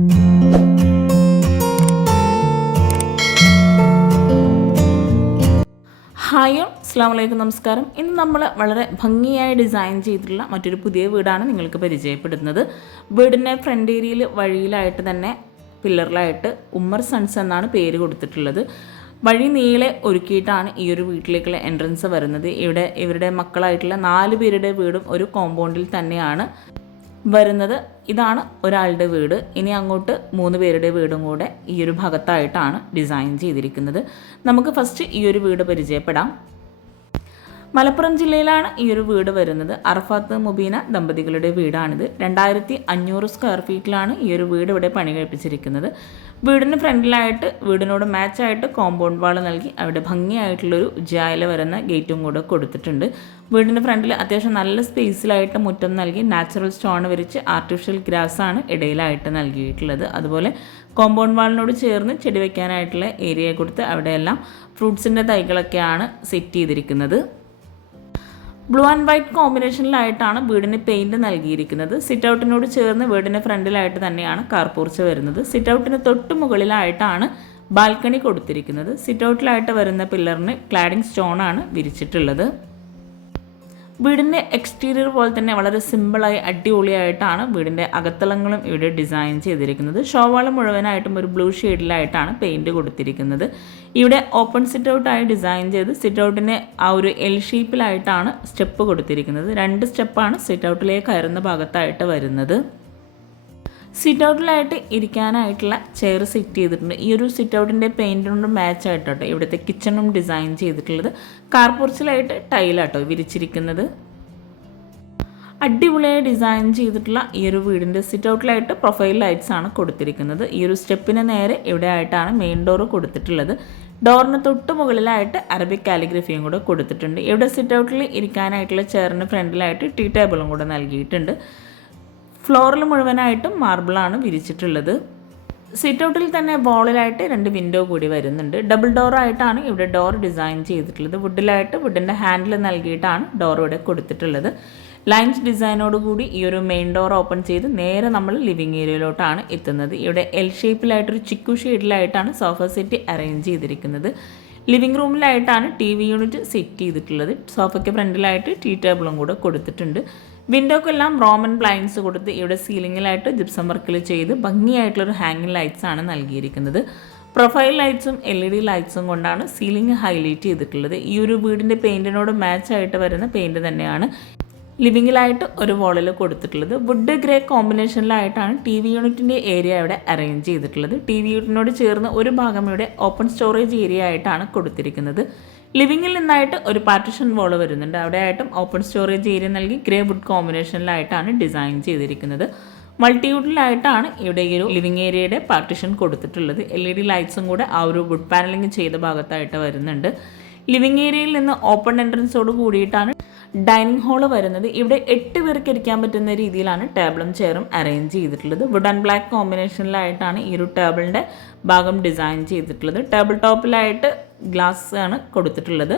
Hi അസ്സലാമു അലൈക്കും, നമസ്കാരം. ഇന്ന് നമ്മൾ വളരെ ഭംഗിയായി ഡിസൈൻ ചെയ്തിട്ടുള്ള മറ്റൊരു പുതിയ വീടാണ് നിങ്ങൾക്ക് പരിചയപ്പെടുന്നത്. വീടിൻ്റെ ഫ്രണ്ട് ഏരിയയിൽ വഴിയിലായിട്ട് തന്നെ പില്ലറിലായിട്ട് ഉമ്മർ സൺസ് എന്നാണ് പേര് കൊടുത്തിട്ടുള്ളത്. വഴി നീളെ ഒരുക്കിയിട്ടാണ് ഈ ഒരു വീട്ടിലേക്കുള്ള എൻട്രൻസ് വരുന്നത്. ഇവിടെ ഇവരുടെ മക്കളായിട്ടുള്ള 4 പേരുടെ വീടും ഒരു കോമ്പൗണ്ടിൽ തന്നെയാണ് വരുന്നത്. ഇതാണ് ഒരാളുടെ വീട്. ഇനി അങ്ങോട്ട് 3 പേരുടെ വീടും കൂടെ ഈ ഒരു ഭാഗത്തായിട്ടാണ് ഡിസൈൻ ചെയ്തിരിക്കുന്നത്. നമുക്ക് ഫസ്റ്റ് ഈ ഒരു വീട് പരിചയപ്പെടാം. മലപ്പുറം ജില്ലയിലാണ് ഈ ഒരു വീട് വരുന്നത്. അറഫാത്ത് മുബീന ദമ്പതികളുടെ വീടാണിത്. 2500 സ്ക്വയർ ഫീറ്റിലാണ് ഈ ഒരു വീട് ഇവിടെ പണി കഴിപ്പിച്ചിരിക്കുന്നത്. വീടിന് ഫ്രണ്ടിലായിട്ട് വീടിനോട് മാച്ചായിട്ട് കോമ്പൗണ്ട് വാൾ നൽകി അവിടെ ഭംഗിയായിട്ടുള്ളൊരു ജായല വരുന്ന ഗേറ്റും കൂടെ കൊടുത്തിട്ടുണ്ട്. വീടിൻ്റെ ഫ്രണ്ടിൽ അത്യാവശ്യം നല്ല സ്പേസിലായിട്ട് മുറ്റം നൽകി നാച്ചുറൽ സ്റ്റോൺ വിരിച്ച് ആർട്ടിഫിഷ്യൽ ഗ്രാസാണ് ഇടയിലായിട്ട് നൽകിയിട്ടുള്ളത്. അതുപോലെ കോമ്പൗണ്ട് വാളിനോട് ചേർന്ന് ചെടി വയ്ക്കാനായിട്ടുള്ള ഏരിയ കൊടുത്ത് അവിടെയെല്ലാം ഫ്രൂട്ട്സിൻ്റെ തൈകളൊക്കെയാണ് സെറ്റ് ചെയ്തിരിക്കുന്നത്. ബ്ലൂ ആൻഡ് വൈറ്റ് കോമ്പിനേഷനിലായിട്ടാണ് വീടിന് പെയിൻറ് നൽകിയിരിക്കുന്നത്. സിറ്റ് ഔട്ടിനോട് ചേർന്ന് വീടിൻ്റെ ഫ്രണ്ടിലായിട്ട് തന്നെയാണ് കാർ പോർച്ച് വരുന്നത്. സിറ്റ് ഔട്ടിന് തൊട്ട് മുകളിലായിട്ടാണ് ബാൽക്കണി കൊടുത്തിരിക്കുന്നത്. സിറ്റ് ഔട്ടിലായിട്ട് വരുന്ന പില്ലറിന് ക്ലാഡിംഗ് സ്റ്റോണാണ് വിരിച്ചിട്ടുള്ളത്. വീടിൻ്റെ എക്സ്റ്റീരിയർ പോലെ തന്നെ വളരെ സിമ്പിളായി അടിപൊളിയായിട്ടാണ് വീടിൻ്റെ അകത്തളങ്ങളും ഇവിടെ ഡിസൈൻ ചെയ്തിരിക്കുന്നത്. ഷോവാള് മുഴുവനായിട്ടും ഒരു ബ്ലൂ ഷെയ്ഡിലായിട്ടാണ് പെയിൻറ് കൊടുത്തിരിക്കുന്നത്. ഇവിടെ ഓപ്പൺ സിറ്റ് ഔട്ടായി ഡിസൈൻ ചെയ്ത് സിറ്റ് ഔട്ടിനെ ആ ഒരു എൽ ഷേപ്പിലായിട്ടാണ് സ്റ്റെപ്പ് കൊടുത്തിരിക്കുന്നത്. 2 സ്റ്റെപ്പാണ് സിറ്റ് ഔട്ടിലേക്ക് കയറുന്ന ഭാഗത്തായിട്ട് വരുന്നത്. സിറ്റ് ഔട്ടിലായിട്ട് ഇരിക്കാനായിട്ടുള്ള ചെയർ സെറ്റ് ചെയ്തിട്ടുണ്ട്. ഈ ഒരു സിറ്റ് ഔട്ടിൻ്റെ പെയിൻറ്റിനോട് മാച്ച് ആയിട്ടോ ഇവിടുത്തെ കിച്ചണും ഡിസൈൻ ചെയ്തിട്ടുള്ളത്. കാർ പോർച്ചിലായിട്ട് ടൈലാട്ടോ വിരിച്ചിരിക്കുന്നത്. അടിപൊളിയായി ഡിസൈൻ ചെയ്തിട്ടുള്ള ഈ ഒരു വീടിൻ്റെ സിറ്റ് ഔട്ടിലായിട്ട് പ്രൊഫൈൽ ലൈറ്റ്സ് ആണ് കൊടുത്തിരിക്കുന്നത്. ഈ ഒരു സ്റ്റെപ്പിന് നേരെ ഇവിടെ ആയിട്ടാണ് മെയിൻ ഡോർ കൊടുത്തിട്ടുള്ളത്. ഡോറിന് തൊട്ട് മുകളിലായിട്ട് അറബിക് കാലിഗ്രഫിയും കൂടെ കൊടുത്തിട്ടുണ്ട്. ഇവിടെ സിറ്റ് ഔട്ടിൽ ഇരിക്കാനായിട്ടുള്ള ചെയറിന് ഫ്രണ്ടിലായിട്ട് ടീ ടേബിളും കൂടെ നൽകിയിട്ടുണ്ട്. ഫ്ലോറിൽ മുഴുവനായിട്ടും മാർബിളാണ് വിരിച്ചിട്ടുള്ളത്. സിറ്റ് ഔട്ടിൽ തന്നെ വോളിലായിട്ട് 2 വിൻഡോ കൂടി വരുന്നുണ്ട്. ഡബിൾ ഡോറായിട്ടാണ് ഇവിടെ ഡോർ ഡിസൈൻ ചെയ്തിട്ടുള്ളത്. വുഡിൻ്റെ ഹാൻഡിൽ നൽകിയിട്ടാണ് ഡോർ ഇവിടെ കൊടുത്തിട്ടുള്ളത്. ലൈൻസ് ഡിസൈനോടുകൂടി ഈ ഒരു മെയിൻ ഡോർ ഓപ്പൺ ചെയ്ത് നേരെ നമ്മൾ ലിവിങ് ഏരിയയിലോട്ടാണ് എത്തുന്നത്. ഇവിടെ എൽ ഷേപ്പിലായിട്ടൊരു ചിക്കു ഷെയ്ഡിലായിട്ടാണ് സോഫ സെറ്റ് അറേഞ്ച് ചെയ്തിരിക്കുന്നത്. ലിവിങ് റൂമിലായിട്ടാണ് TV യൂണിറ്റ് സെറ്റ് ചെയ്തിട്ടുള്ളത്. സോഫയ്ക്ക് ഫ്രണ്ടിലായിട്ട് ടീ ടേബിളും കൂടെ കൊടുത്തിട്ടുണ്ട്. വിൻഡോക്കെല്ലാം റോമൻ ബ്ലൈൻഡ്സ് കൊടുത്ത് ഇവിടെ സീലിങ്ങിലായിട്ട് ജിപ്സം വർക്കിൽ ചെയ്ത് ഭംഗിയായിട്ടുള്ളൊരു ഹാങ്ങിങ് ലൈറ്റ്സ് ആണ് നൽകിയിരിക്കുന്നത്. പ്രൊഫൈൽ ലൈറ്റ്സും LED ലൈറ്റ്സും കൊണ്ടാണ് സീലിംഗ് ഹൈലൈറ്റ് ചെയ്തിട്ടുള്ളത്. ഈ ഒരു വീടിൻ്റെ പെയിൻറ്റിനോട് മാച്ചായിട്ട് വരുന്ന പെയിൻറ്റ് തന്നെയാണ് ലിവിങ്ങിലായിട്ട് ഒരു വോളിൽ കൊടുത്തിട്ടുള്ളത്. വുഡ് ഗ്രേ കോമ്പിനേഷനിലായിട്ടാണ് TV യൂണിറ്റിൻ്റെ ഏരിയ ഇവിടെ അറേഞ്ച് ചെയ്തിട്ടുള്ളത്. TV യൂണിറ്റിനോട് ചേർന്ന് ഒരു ഭാഗം ഇവിടെ ഓപ്പൺ സ്റ്റോറേജ് ഏരിയ ആയിട്ടാണ് കൊടുത്തിരിക്കുന്നത്. ലിവിങ്ങിൽ നിന്നായിട്ട് ഒരു പാർട്ടിഷൻ വോൾ വരുന്നുണ്ട്. അവിടെ ആയിട്ടും ഓപ്പൺ സ്റ്റോറേജ് ഏരിയ നൽകി ഗ്രേ വുഡ് കോമ്പിനേഷനിലായിട്ടാണ് ഡിസൈൻ ചെയ്തിരിക്കുന്നത്. മൾട്ടിവുഡിലായിട്ടാണ് ഇവിടെ ഈ ഒരു ലിവിങ് ഏരിയയുടെ പാർട്ടിഷൻ കൊടുത്തിട്ടുള്ളത്. LED ലൈറ്റ്സും കൂടെ ആ ഒരു വുഡ് പാനലിംഗ് ചെയ്ത ഭാഗത്തായിട്ട് വരുന്നുണ്ട്. ലിവിങ് ഏരിയയിൽ നിന്ന് ഓപ്പൺ എൻട്രൻസോട് കൂടിയിട്ടാണ് ഡൈനിങ് ഹാള് വരുന്നത്. ഇവിടെ 8 പേർക്ക് ഇരിക്കാൻ പറ്റുന്ന രീതിയിലാണ് ടേബിളും ചെയറും അറേഞ്ച് ചെയ്തിട്ടുള്ളത്. വുഡ് ആൻഡ് ബ്ലാക്ക് കോമ്പിനേഷനിലായിട്ടാണ് ഈ ഒരു ടേബിളിൻ്റെ ഭാഗം ഡിസൈൻ ചെയ്തിട്ടുള്ളത്. ടേബിൾ ടോപ്പിലായിട്ട് ഗ്ലാസ് ആണ് കൊടുത്തിട്ടുള്ളത്.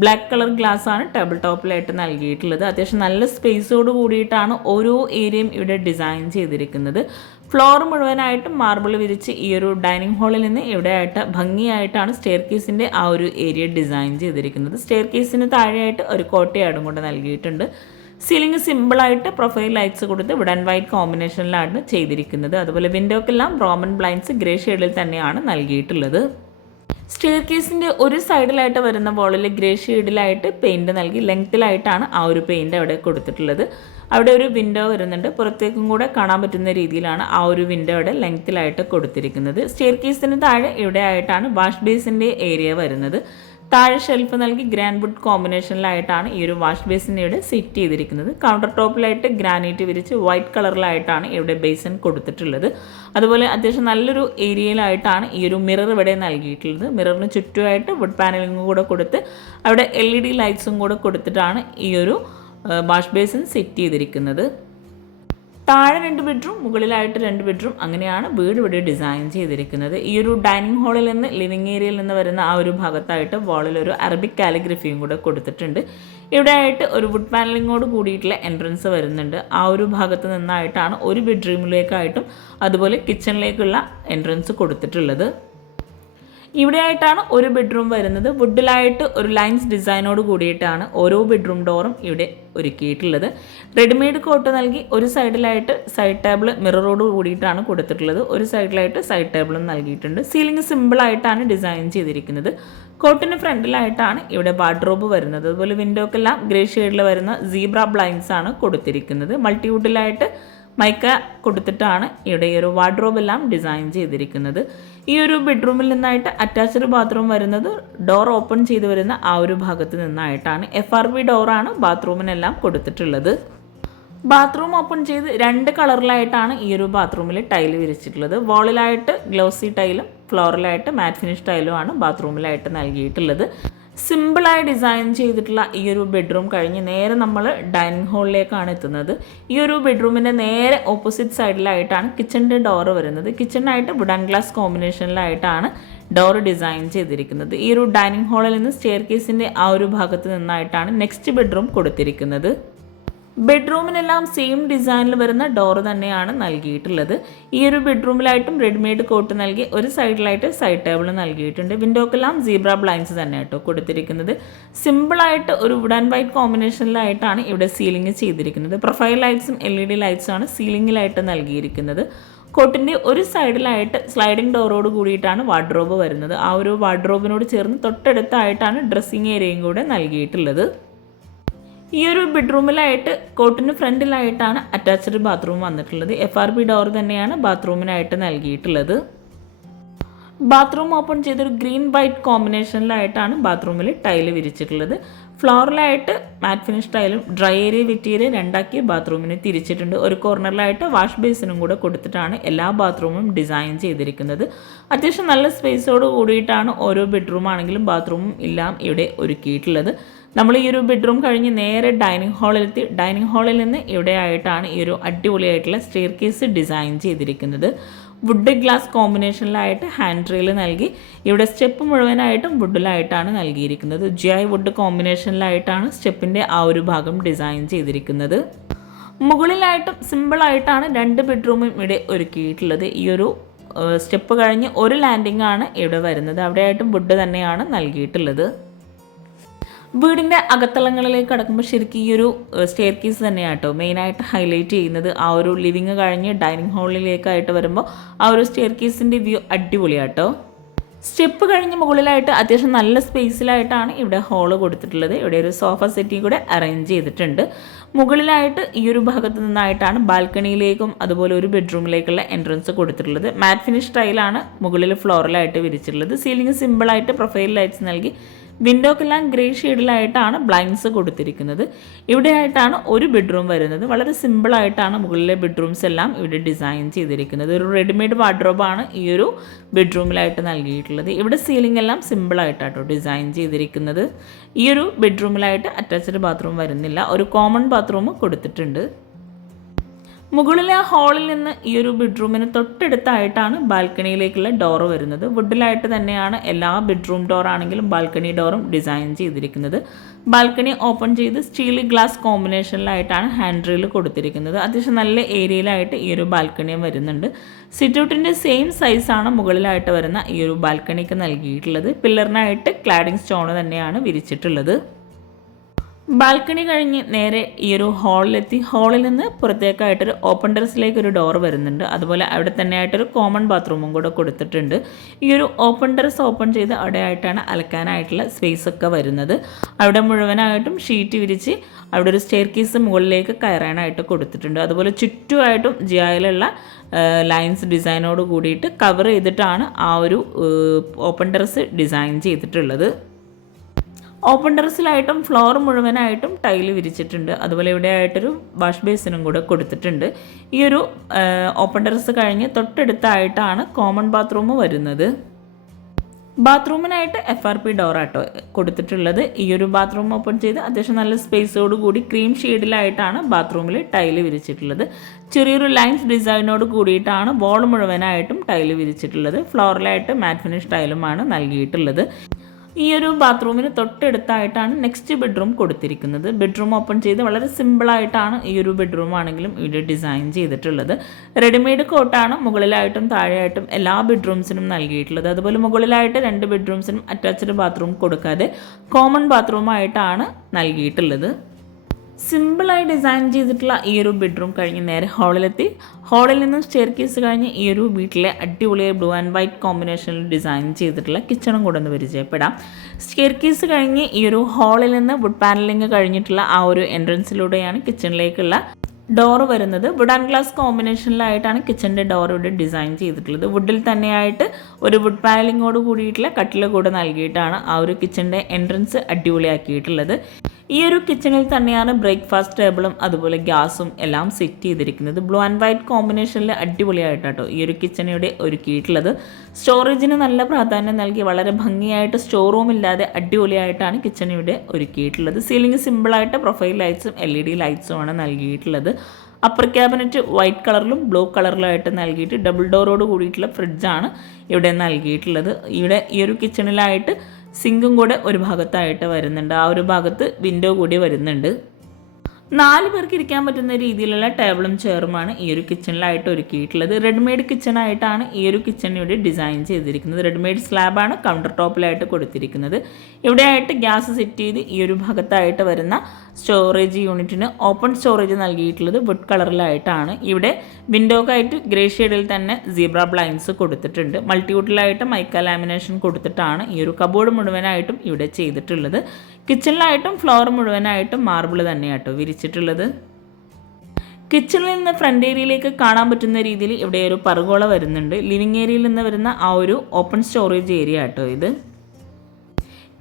ബ്ലാക്ക് കളർ ഗ്ലാസ് ആണ് ടേബിൾ ടോപ്പിലായിട്ട് നൽകിയിട്ടുള്ളത്. അത്യാവശ്യം നല്ല സ്പേസോട് കൂടിയിട്ടാണ് ഓരോ ഏരിയയും ഇവിടെ ഡിസൈൻ ചെയ്തിരിക്കുന്നത്. ഫ്ലോർ മുഴുവനായിട്ടും മാർബിൾ വിരിച്ച് ഈ ഒരു ഡൈനിങ് ഹാളിൽ നിന്ന് ഇവിടെയായിട്ട് ഭംഗിയായിട്ടാണ് സ്റ്റെയർ കേസിൻ്റെ ആ ഒരു ഏരിയ ഡിസൈൻ ചെയ്തിരിക്കുന്നത്. സ്റ്റെയർ കേസിന് താഴെയായിട്ട് ഒരു കോട്ടയാടും കൊണ്ട് നൽകിയിട്ടുണ്ട്. സീലിംഗ് സിമ്പിളായിട്ട് പ്രൊഫൈൽ ലൈറ്റ്സ് കൊടുത്ത് വുഡ് ആൻഡ് വൈറ്റ് കോമ്പിനേഷനിലാണ് ചെയ്തിരിക്കുന്നത്. അതുപോലെ വിൻഡോക്കെല്ലാം റോമൻ ബ്ലൈൻഡ്സ് ഗ്രേ ഷെയ്ഡിൽ തന്നെയാണ് നൽകിയിട്ടുള്ളത്. സ്റ്റെയർ കേസിൻ്റെ ഒരു സൈഡിലായിട്ട് വരുന്ന വോളിൽ ഗ്രേ ഷെയ്ഡിലായിട്ട് പെയിൻറ് നൽകി ലെങ്ത്തിലായിട്ടാണ് ആ ഒരു പെയിൻറ് അവിടെ കൊടുത്തിട്ടുള്ളത്. അവിടെ ഒരു വിൻഡോ വരുന്നുണ്ട്. പുറത്തേക്കും കൂടെ കാണാൻ പറ്റുന്ന രീതിയിലാണ് ആ ഒരു വിൻഡോ അവിടെ ലെങ്ത്തിലായിട്ട് കൊടുത്തിരിക്കുന്നത്. സ്റ്റെയർ കേസിന് താഴെ ഇവിടെ ആയിട്ടാണ് വാഷ് ബേസിൻ്റെ ഏരിയ വരുന്നത്. താഴെ ഷെൽഫ് നൽകി ഗ്രാൻഡ് വുഡ് കോമ്പിനേഷനിലായിട്ടാണ് ഈ ഒരു വാഷ് ബേസിൻ ഇവിടെ സെറ്റ് ചെയ്തിരിക്കുന്നത്. കൗണ്ടർ ടോപ്പിലായിട്ട് ഗ്രാനൈറ്റ് വിരിച്ച് വൈറ്റ് കളറിലായിട്ടാണ് ഇവിടെ ബേസിൻ കൊടുത്തിട്ടുള്ളത്. അതുപോലെ അത്യാവശ്യം നല്ലൊരു ഏരിയയിലായിട്ടാണ് ഈ ഒരു മിറർ ഇവിടെ നൽകിയിട്ടുള്ളത്. മിററിന് ചുറ്റുമായിട്ട് വുഡ് പാനലിംഗ് കൂടെ കൊടുത്ത് അവിടെ LED ലൈറ്റ്സും കൂടെ കൊടുത്തിട്ടാണ് ഈ ഒരു വാഷ് ബേസിൻ സെറ്റ് ചെയ്തിരിക്കുന്നത്. താഴെ 2 ബെഡ്റൂം, മുകളിലായിട്ട് 2 ബെഡ്റൂം, അങ്ങനെയാണ് വീട് ഇവിടെ ഡിസൈൻ ചെയ്തിരിക്കുന്നത്. ഈ ഒരു ഡൈനിങ് ഹാളിൽ നിന്ന് ലിവിങ് ഏരിയയിൽ നിന്ന് വരുന്ന ആ ഒരു ഭാഗത്തായിട്ട് വാളിൽ ഒരു അറബിക് കാലിഗ്രഫിയും കൂടെ കൊടുത്തിട്ടുണ്ട്. ഇവിടെ ആയിട്ട് ഒരു വുഡ് പാനലിങ്ങോട് കൂടിയിട്ടുള്ള എൻട്രൻസ് വരുന്നുണ്ട്. ആ ഒരു ഭാഗത്ത് നിന്നായിട്ടാണ് ഒരു ബെഡ്റൂമിലേക്കായിട്ടും അതുപോലെ കിച്ചണിലേക്കുള്ള എൻട്രൻസ് കൊടുത്തിട്ടുള്ളത്. ഇവിടെ ആയിട്ടാണ് ഒരു ബെഡ്റൂം വരുന്നത്. വുഡിലായിട്ട് ഒരു ലൈൻസ് ഡിസൈനോട് കൂടിയിട്ടാണ് ഓരോ ബെഡ്റൂം ഡോറും ഇവിടെ ഒരുക്കിയിട്ടുള്ളത്. റെഡിമെയ്ഡ് കോട്ട് നൽകി ഒരു സൈഡിലായിട്ട് സൈഡ് ടേബിൾ മിററോട് കൂടിയിട്ടാണ് കൊടുത്തിട്ടുള്ളത്. ഒരു സൈഡിലായിട്ട് സൈഡ് ടേബിളും നൽകിയിട്ടുണ്ട്. സീലിംഗ് സിമ്പിളായിട്ടാണ് ഡിസൈൻ ചെയ്തിരിക്കുന്നത്. കോട്ടിന് ഫ്രണ്ടിലായിട്ടാണ് ഇവിടെ വാർഡ്രോബ് വരുന്നത്. അതുപോലെ വിൻഡോക്കെല്ലാം ഗ്രേ ഷെയ്ഡിൽ വരുന്ന സീബ്ര ബ്ലൈൻഡ്സ് ആണ് കൊടുത്തിരിക്കുന്നത്. മൾട്ടിവുഡിലായിട്ട് മൈക്ക കൊടുത്തിട്ടാണ് ഇവിടെ ഈ ഒരു വാർഡ്രോബ് എല്ലാം ഡിസൈൻ ചെയ്തിരിക്കുന്നത്. ഈ ഒരു ബെഡ്റൂമിൽ നിന്നായിട്ട് അറ്റാച്ച്ഡ് ബാത്റൂം വരുന്നത് ഡോർ ഓപ്പൺ ചെയ്ത് വരുന്ന ആ ഒരു ഭാഗത്ത് നിന്നായിട്ടാണ്. FRP ഡോറാണ് ബാത്റൂമിനെല്ലാം കൊടുത്തിട്ടുള്ളത്. ബാത്റൂം ഓപ്പൺ ചെയ്ത് 2 കളറിലായിട്ടാണ് ഈ ഒരു ബാത്റൂമിൽ ടൈല് വിരിച്ചിട്ടുള്ളത്. വാളിലായിട്ട് ഗ്ലോസി ടൈലും ഫ്ലോറിലായിട്ട് മാറ്റ് ഫിനിഷ് ടൈലും ആണ് ബാത്റൂമിലായിട്ട് നൽകിയിട്ടുള്ളത്. സിമ്പിളായി ഡിസൈൻ ചെയ്തിട്ടുള്ള ഈ ഒരു ബെഡ്റൂം കഴിഞ്ഞ് നേരെ നമ്മൾ ഡൈനിങ് ഹാളിലേക്കാണ് എത്തുന്നത്. ഈ ഒരു ബെഡ്റൂമിൻ്റെ നേരെ ഓപ്പോസിറ്റ് സൈഡിലായിട്ടാണ് കിച്ചണിൻ്റെ ഡോറ് വരുന്നത്. കിച്ചണിനായിട്ട് വുഡ് ആൻഡ് ഗ്ലാസ് കോമ്പിനേഷനിലായിട്ടാണ് ഡോർ ഡിസൈൻ ചെയ്തിരിക്കുന്നത്. ഈ ഒരു ഡൈനിങ് ഹാളിൽ നിന്ന് സ്റ്റെയർ കേസിൻ്റെ ആ ഒരു ഭാഗത്ത് നിന്നായിട്ടാണ് നെക്സ്റ്റ് ബെഡ്റൂം കൊടുത്തിരിക്കുന്നത്. ബെഡ്റൂമിനെല്ലാം സെയിം ഡിസൈനിൽ വരുന്ന ഡോർ തന്നെയാണ് നൽകിയിട്ടുള്ളത്. ഈ ഒരു ബെഡ്റൂമിലായിട്ടും റെഡിമെയ്ഡ് കോട്ട് നൽകി ഒരു സൈഡിലായിട്ട് സൈഡ് ടേബിൾ നൽകിയിട്ടുണ്ട്. വിൻഡോക്കെല്ലാം സീബ്ര ബ്ലൈൻഡ്സ് തന്നെ കേട്ടോ കൊടുത്തിരിക്കുന്നത്. സിമ്പിളായിട്ട് ഒരു വുഡ് ആൻഡ് വൈറ്റ് കോമ്പിനേഷനിലായിട്ടാണ് ഇവിടെ സീലിംഗ് ചെയ്തിരിക്കുന്നത്. പ്രൊഫൈൽ ലൈറ്റ്സും LED ലൈറ്റ്സുമാണ് സീലിംഗിലായിട്ട് നൽകിയിരിക്കുന്നത്. കോട്ടിൻ്റെ ഒരു സൈഡിലായിട്ട് സ്ലൈഡിംഗ് ഡോറോട് കൂടിയിട്ടാണ് വാർഡ്രോബ് വരുന്നത്. ആ ഒരു വാർഡ്രോബിനോട് ചേർന്ന് തൊട്ടടുത്തായിട്ടാണ് ഡ്രസ്സിംഗ് ഏരിയയും കൂടെ നൽകിയിട്ടുള്ളത്. ഈ ഒരു ബെഡ്റൂമിലായിട്ട് കോട്ടിന് ഫ്രണ്ടിലായിട്ടാണ് അറ്റാച്ച്ഡ് ബാത്റൂം വന്നിട്ടുള്ളത്. FRP ഡോർ തന്നെയാണ് ബാത്റൂമിനായിട്ട് നൽകിയിട്ടുള്ളത്. ബാത്റൂം ഓപ്പൺ ചെയ്തൊരു ഗ്രീൻ വൈറ്റ് കോമ്പിനേഷനിലായിട്ടാണ് ബാത്റൂമിൽ ടൈല് വിരിച്ചിട്ടുള്ളത്. ഫ്ലോറിലായിട്ട് മാറ്റ് ഫിനിഷ് ടൈലും ഡ്രൈ ഏരിയ വെറ്റ് ഏരിയ 2ആക്കി ബാത്റൂമിന് തിരിച്ചിട്ടുണ്ട്. ഒരു കോർണറിലായിട്ട് വാഷ് ബേസിനും കൂടെ കൊടുത്തിട്ടാണ് എല്ലാ ബാത്റൂമും ഡിസൈൻ ചെയ്തിരിക്കുന്നത്. അത്യാവശ്യം നല്ല സ്പേസോട് കൂടിയിട്ടാണ് ഓരോ ബെഡ്റൂം ആണെങ്കിലും ബാത്റൂമും എല്ലാം ഇവിടെ ഒരുക്കിയിട്ടുള്ളത്. നമ്മൾ ഈ ഒരു ബെഡ്റൂം കഴിഞ്ഞ് നേരെ ഡൈനിങ് ഹാളിലെത്തി. ഡൈനിങ് ഹാളിൽ നിന്ന് ഇവിടെ ആയിട്ടാണ് ഈ ഒരു അടിപൊളിയായിട്ടുള്ള സ്റ്റെയർ കേസ് ഡിസൈൻ ചെയ്തിരിക്കുന്നത്. വുഡ് ഗ്ലാസ് കോമ്പിനേഷനിലായിട്ട് ഹാൻഡ് റെയിൽ നൽകി. ഇവിടെ സ്റ്റെപ്പ് മുഴുവനായിട്ടും വുഡിലായിട്ടാണ് നൽകിയിരിക്കുന്നത്. GI വുഡ് കോമ്പിനേഷനിലായിട്ടാണ് സ്റ്റെപ്പിൻ്റെ ആ ഒരു ഭാഗം ഡിസൈൻ ചെയ്തിരിക്കുന്നത്. മുകളിലായിട്ടും സിമ്പിളായിട്ടാണ് 2 ബെഡ്റൂമും ഇവിടെ ഒരുക്കിയിട്ടുള്ളത്. ഈ ഒരു സ്റ്റെപ്പ് കഴിഞ്ഞ് ഒരു ലാൻഡിംഗ് ആണ് ഇവിടെ വരുന്നത്. അവിടെയായിട്ടും വുഡ് തന്നെയാണ് നൽകിയിട്ടുള്ളത്. വീടിൻ്റെ അകത്തളങ്ങളിലേക്ക് കടക്കുമ്പോൾ ശരിക്കും ഈ ഒരു സ്റ്റെയർ കേസ് തന്നെയാണ് കേട്ടോ മെയിനായിട്ട് ഹൈലൈറ്റ് ചെയ്യുന്നത്. ആ ഒരു ലിവിങ് കഴിഞ്ഞ് ഡൈനിങ് ഹാളിലേക്കായിട്ട് വരുമ്പോൾ ആ ഒരു സ്റ്റെയർ കേസിൻ്റെ വ്യൂ അടിപൊളിയാട്ടോ. സ്റ്റെപ്പ് കഴിഞ്ഞ് മുകളിലായിട്ട് അത്യാവശ്യം നല്ല സ്പേസിലായിട്ടാണ് ഇവിടെ ഹാള് കൊടുത്തിട്ടുള്ളത്. ഇവിടെ ഒരു സോഫ സെറ്റി കൂടെ അറേഞ്ച് ചെയ്തിട്ടുണ്ട്. മുകളിലായിട്ട് ഈ ഒരു ഭാഗത്ത് നിന്നായിട്ടാണ് ബാൽക്കണിയിലേക്കും അതുപോലെ ഒരു ബെഡ്റൂമിലേക്കുള്ള എൻട്രൻസ് കൊടുത്തിട്ടുള്ളത്. മാറ്റ് ഫിനിഷ് ടൈലാണ് മുകളിൽ ഫ്ലോറിലായിട്ട് വിരിച്ചിട്ടുള്ളത്. സീലിംഗ് സിമ്പിളായിട്ട് പ്രൊഫൈൽ ലൈറ്റ്സ് നൽകി. വിൻഡോക്കെല്ലാം ഗ്രേ ഷെയ്ഡിലായിട്ടാണ് ബ്ലൈൻഡ്സ് കൊടുത്തിരിക്കുന്നത്. ഇവിടെയായിട്ടാണ് ഒരു ബെഡ്റൂം വരുന്നത്. വളരെ സിമ്പിളായിട്ടാണ് മുകളിലെ ബെഡ്റൂംസ് എല്ലാം ഇവിടെ ഡിസൈൻ ചെയ്തിരിക്കുന്നത്. ഒരു റെഡിമെയ്ഡ് വാർഡ്രോബാണ് ഈ ഒരു ബെഡ്റൂമിലായിട്ട് നൽകിയിട്ടുള്ളത്. ഇവിടെ സീലിംഗ് എല്ലാം സിമ്പിളായിട്ടാട്ടോ ഡിസൈൻ ചെയ്തിരിക്കുന്നത്. ഈ ഒരു ബെഡ്റൂമിലായിട്ട് അറ്റാച്ച്ഡ് ബാത്റൂം വരുന്നില്ല. ഒരു കോമൺ ബാത്റൂം കൊടുത്തിട്ടുണ്ട്. മുകളിലെ ഹാളിൽ നിന്ന് ഈ ഒരു ബെഡ്റൂമിന് തൊട്ടടുത്തായിട്ടാണ് ബാൽക്കണിയിലേക്കുള്ള ഡോറ് വരുന്നത്. വുഡിലായിട്ട് തന്നെയാണ് എല്ലാ ബെഡ്റൂം ഡോർ ആണെങ്കിലും ബാൽക്കണി ഡോറും ഡിസൈൻ ചെയ്തിരിക്കുന്നത്. ബാൽക്കണി ഓപ്പൺ ചെയ്ത് സ്റ്റീൽ ഗ്ലാസ് കോമ്പിനേഷനിലായിട്ടാണ് ഹാൻഡ് റെയിൽ കൊടുത്തിരിക്കുന്നത്. അത്യാവശ്യം നല്ല ഏരിയയിലായിട്ട് ഈ ഒരു ബാൽക്കണിയും വരുന്നുണ്ട്. സിറ്റൗട്ടിൻ്റെ സെയിം സൈസാണ് മുകളിലായിട്ട് വരുന്ന ഈ ഒരു ബാൽക്കണിക്ക് നൽകിയിട്ടുള്ളത്. പില്ലറിനായിട്ട് ക്ലാഡിംഗ് സ്റ്റോൺ തന്നെയാണ് വിരിച്ചിട്ടുള്ളത്. ബാൽക്കണി കഴിഞ്ഞ് നേരെ ഈ ഒരു ഹാളിലെത്തി. ഹാളിൽ നിന്ന് പുറത്തേക്കായിട്ടൊരു ഓപ്പൺ ടെറസിലേക്ക് ഒരു ഡോർ വരുന്നുണ്ട്. അതുപോലെ അവിടെ തന്നെ ആയിട്ടൊരു കോമൺ ബാത്റൂമും കൂടെ കൊടുത്തിട്ടുണ്ട്. ഈ ഒരു ഓപ്പൺ ടെറസ് ഓപ്പൺ ചെയ്ത് അവിടെ ആയിട്ടാണ് അലക്കാനായിട്ടുള്ള സ്പേസ് ഒക്കെ വരുന്നത്. അവിടെ മുഴുവനായിട്ടും ഷീറ്റ് വിരിച്ച് അവിടെ ഒരു സ്റ്റെയർ കേസ് മുകളിലേക്ക് കയറാനായിട്ട് കൊടുത്തിട്ടുണ്ട്. അതുപോലെ ചുറ്റുമായിട്ടും GIയിലുള്ള ലൈൻസ് ഡിസൈനോട് കൂടിയിട്ട് കവർ ചെയ്തിട്ടാണ് ആ ഒരു ഓപ്പൺ ടെറസ് ഡിസൈൻ ചെയ്തിട്ടുള്ളത്. ഓപ്പൺ ടെറസിലായിട്ടും ഫ്ലോർ മുഴുവനായിട്ടും ടൈല് വിരിച്ചിട്ടുണ്ട്. അതുപോലെ ഇവിടെ ആയിട്ടൊരു വാഷ് ബേസിനും കൂടെ കൊടുത്തിട്ടുണ്ട്. ഈ ഒരു ഓപ്പൺ ടെറസ് കഴിഞ്ഞ് തൊട്ടടുത്തായിട്ടാണ് കോമൺ ബാത്റൂം വരുന്നത്. ബാത്റൂമിനായിട്ട് FRP ഡോറാട്ടോ കൊടുത്തിട്ടുള്ളത്. ഈ ഒരു ബാത്റൂം ഓപ്പൺ ചെയ്ത് അത്യാവശ്യം നല്ല സ്പേസോട് കൂടി ക്രീം ഷെയ്ഡിലായിട്ടാണ് ബാത്റൂമിൽ ടൈല് വിരിച്ചിട്ടുള്ളത്. ചെറിയൊരു ലൈൻസ് ഡിസൈനോട് കൂടിയിട്ടാണ് വാൾ മുഴുവനായിട്ടും ടൈല് വിരിച്ചിട്ടുള്ളത്. ഫ്ലോറിലായിട്ട് മാറ്റ് ഫിനിഷ് ടൈലുമാണ് നൽകിയിട്ടുള്ളത്. ഈ ഒരു ബാത്റൂമിന് തൊട്ടടുത്തായിട്ടാണ് നെക്സ്റ്റ് ബെഡ്റൂം കൊടുത്തിരിക്കുന്നത്. ബെഡ്റൂം ഓപ്പൺ ചെയ്ത് വളരെ സിമ്പിളായിട്ടാണ് ഈ ഒരു ബെഡ്റൂം ആണെങ്കിലും ഇവിടെ ഡിസൈൻ ചെയ്തിട്ടുള്ളത്. റെഡിമെയ്ഡ് കോട്ടാണ് മുകളിലായിട്ടും താഴെയായിട്ടും എല്ലാ ബെഡ്റൂംസിനും നൽകിയിട്ടുള്ളത്. അതുപോലെ മുകളിലായിട്ട് 2 ബെഡ്റൂംസിനും അറ്റാച്ച്ഡ് ബാത്റൂം കൊടുക്കാതെ കോമൺ ബാത്റൂമായിട്ടാണ് നൽകിയിട്ടുള്ളത്. സിമ്പിളായി ഡിസൈൻ ചെയ്തിട്ടുള്ള ഈ ഒരു ബെഡ്റൂം കഴിഞ്ഞ് നേരെ ഹാളിലെത്തി. ഹാളിൽ നിന്നും സ്റ്റെയർ കേസ് കഴിഞ്ഞ് ഈ ഒരു വീട്ടിലെ അടിപൊളിയായി ബ്ലൂ ആൻഡ് വൈറ്റ് കോമ്പിനേഷനിൽ ഡിസൈൻ ചെയ്തിട്ടുള്ള കിച്ചണും കൂടെ ഒന്ന് പരിചയപ്പെടാം. സ്റ്റെയർ കേസ് കഴിഞ്ഞ് ഈ ഒരു ഹാളിൽ നിന്ന് വുഡ് പാനലിംഗ് കഴിഞ്ഞിട്ടുള്ള ആ ഒരു എൻട്രൻസിലൂടെയാണ് കിച്ചണിലേക്കുള്ള ഡോറ് വരുന്നത്. വുഡ് ആൻഡ് ഗ്ലാസ് കോമ്പിനേഷനിലായിട്ടാണ് കിച്ചണിൻ്റെ ഡോർ ഇവിടെ ഡിസൈൻ ചെയ്തിട്ടുള്ളത്. വുഡിൽ തന്നെയായിട്ട് ഒരു വുഡ് പാനലിങ്ങോട് കൂടിയിട്ടുള്ള കട്ടിൽ കൂടെ നൽകിയിട്ടാണ് ആ ഒരു കിച്ചണിൻ്റെ എൻട്രൻസ് അടിപൊളിയാക്കിയിട്ടുള്ളത്. ഈ ഒരു കിച്ചണിൽ തന്നെയാണ് ബ്രേക്ക്ഫാസ്റ്റ് ടേബിളും അതുപോലെ ഗ്യാസും എല്ലാം സെറ്റ് ചെയ്തിരിക്കുന്നത്. ബ്ലൂ ആൻഡ് വൈറ്റ് കോമ്പിനേഷനിൽ അടിപൊളിയായിട്ടോ ഈ ഒരു കിച്ചണിയുടെ ഒരുക്കിയിട്ടുള്ളത്. സ്റ്റോറേജിന് നല്ല പ്രാധാന്യം നൽകി വളരെ ഭംഗിയായിട്ട് സ്റ്റോർ റൂം ഇല്ലാതെ അടിപൊളിയായിട്ടാണ് കിച്ചണിയുടെ ഒരുക്കിയിട്ടുള്ളത്. സീലിംഗ് സിമ്പിളായിട്ട് പ്രൊഫൈൽ ലൈറ്റ്സും LED ലൈറ്റ്സുമാണ് നൽകിയിട്ടുള്ളത്. അപ്പർ ക്യാബിനറ്റ് വൈറ്റ് കളറിലും ബ്ലൂ കളറിലായിട്ട് നൽകിയിട്ട് ഡബിൾ ഡോറോട് കൂടിയിട്ടുള്ള ഫ്രിഡ്ജാണ് ഇവിടെ നൽകിയിട്ടുള്ളത്. ഇവിടെ ഈ ഒരു കിച്ചണിലായിട്ട് സിങ്കും കൂടെ ഒരു ഭാഗത്തായിട്ട് വരുന്നുണ്ട്. ആ ഒരു ഭാഗത്ത് വിൻഡോ കൂടി വരുന്നുണ്ട്. 4 പേർക്ക് ഇരിക്കാൻ പറ്റുന്ന രീതിയിലുള്ള ടേബിളും ചെയറുമാണ് ഈ ഒരു കിച്ചണിലായിട്ട് ഒരുക്കിയിട്ടുള്ളത്. റെഡിമെയ്ഡ് കിച്ചണായിട്ടാണ് ഈ ഒരു കിച്ചൺ ഇവിടെ ഡിസൈൻ ചെയ്തിരിക്കുന്നത്. റെഡിമെയ്ഡ് സ്ലാബാണ് കൗണ്ടർ ടോപ്പിലായിട്ട് കൊടുത്തിരിക്കുന്നത്. ഇവിടെയായിട്ട് ഗ്യാസ് സെറ്റ് ചെയ്ത് ഈ ഒരു ഭാഗത്തായിട്ട് വരുന്ന സ്റ്റോറേജ് യൂണിറ്റിന് ഓപ്പൺ സ്റ്റോറേജ് നൽകിയിട്ടുള്ളത് വുഡ് കളറിലായിട്ടാണ്. ഇവിടെ വിൻഡോക്കായിട്ട് ഗ്രേ ഷെയ്ഡിൽ തന്നെ സീബ്ര ബ്ലൈൻഡ്സ് കൊടുത്തിട്ടുണ്ട്. മൾട്ടിവുഡിലായിട്ട് മൈക്ക ലാമിനേഷൻ കൊടുത്തിട്ടാണ് ഈ ഒരു കബോർഡ് മുഴുവനായിട്ടും ഇവിടെ ചെയ്തിട്ടുള്ളത്. കിച്ചണിലായിട്ടും ഫ്ലോർ മുഴുവനായിട്ടും മാർബിൾ തന്നെയാട്ടോ വിരിച്ചിട്ടുള്ളത്. കിച്ചണിൽ നിന്ന് ഫ്രണ്ട് ഏരിയയിലേക്ക് കാണാൻ പറ്റുന്ന രീതിയിൽ ഇവിടെ ഒരു പറുകോള വരുന്നുണ്ട്. ലിവിങ് ഏരിയയിൽ നിന്ന് വരുന്ന ആ ഒരു ഓപ്പൺ സ്റ്റോറേജ് ഏരിയ ആട്ടോ ഇത്.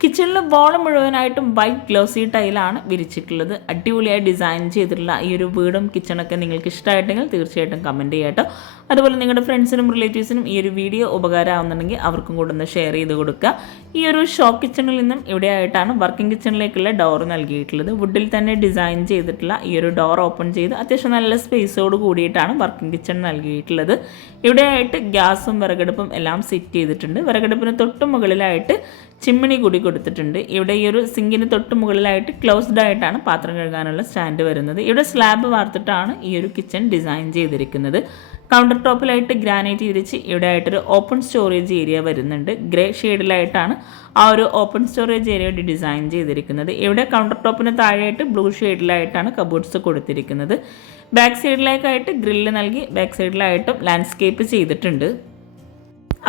കിച്ചണിൽ വോൾ മുഴുവനായിട്ടും വൈറ്റ് ഗ്ലോസി ടൈലാണ് വിരിച്ചിട്ടുള്ളത്. അടിപൊളിയായി ഡിസൈൻ ചെയ്തിട്ടുള്ള ഈ ഒരു വീടും കിച്ചണൊക്കെ നിങ്ങൾക്ക് ഇഷ്ടമായിട്ടെങ്കിൽ തീർച്ചയായിട്ടും കമൻറ്റ് ചെയ്യാട്ടോ. അതുപോലെ നിങ്ങളുടെ ഫ്രണ്ട്സിനും റിലേറ്റീവ്സിനും ഈ ഒരു വീഡിയോ ഉപകാരമാവുന്നുണ്ടെങ്കിൽ അവർക്കും കൂടെ ഒന്ന് ഷെയർ ചെയ്ത് കൊടുക്കുക. ഈ ഒരു ഷോ കിച്ചണിൽ നിന്നും ഇവിടെയായിട്ടാണ് വർക്കിംഗ് കിച്ചണിലേക്കുള്ള ഡോർ നൽകിയിട്ടുള്ളത്. വുഡിൽ തന്നെ ഡിസൈൻ ചെയ്തിട്ടുള്ള ഈ ഒരു ഡോർ ഓപ്പൺ ചെയ്ത് അത്യാവശ്യം നല്ല സ്പേസോട് കൂടിയിട്ടാണ് വർക്കിംഗ് കിച്ചൺ നൽകിയിട്ടുള്ളത്. ഇവിടെയായിട്ട് ഗ്യാസും വിറകടുപ്പും എല്ലാം സെറ്റ് ചെയ്തിട്ടുണ്ട്. വിറകടുപ്പിന് തൊട്ട് മുകളിലായിട്ട് ചിമ്മിണി കൂടി കൊടുത്തിട്ടുണ്ട്. ഇവിടെ ഈ ഒരു സിങ്കിന് തൊട്ട് മുകളിലായിട്ട് ക്ലോസ്ഡ് ആയിട്ടാണ് പാത്രം കഴുകാനുള്ള സ്റ്റാൻഡ് വരുന്നത്. ഇവിടെ സ്ലാബ് വാർത്തിട്ടാണ് ഈ ഒരു കിച്ചൺ ഡിസൈൻ ചെയ്തിരിക്കുന്നത്. കൗണ്ടർ ടോപ്പിലായിട്ട് ഗ്രാനൈറ്റ് വിരിച്ച് ഇവിടെ ആയിട്ടൊരു ഓപ്പൺ സ്റ്റോറേജ് ഏരിയ വരുന്നുണ്ട്. ഗ്രേ ഷെയ്ഡിലായിട്ടാണ് ആ ഒരു ഓപ്പൺ സ്റ്റോറേജ് ഏരിയ ഡിസൈൻ ചെയ്തിരിക്കുന്നത്. ഇവിടെ കൗണ്ടർ ടോപ്പിന് താഴെയായിട്ട് ബ്ലൂ ഷെയ്ഡിലായിട്ടാണ് കബോർഡ്സ് കൊടുത്തിരിക്കുന്നത്. ബാക്ക് സൈഡിലേക്കായിട്ട് ഗ്രില്ല് നൽകി ബാക്ക് സൈഡിലായിട്ടും ലാൻഡ്സ്കേപ്പ് ചെയ്തിട്ടുണ്ട്.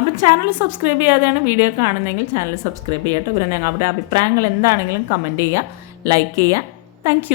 അപ്പോൾ ചാനൽ സബ്സ്ക്രൈബ് ചെയ്യാതെയാണ് വീഡിയോ കാണുന്നതെങ്കിൽ ചാനൽ സബ്സ്ക്രൈബ് ചെയ്യട്ടെ. പിന്നെ ഞങ്ങളുടെ അഭിപ്രായങ്ങൾ എന്താണെങ്കിലും കമൻറ്റ് ചെയ്യുക, ലൈക്ക് ചെയ്യുക. താങ്ക്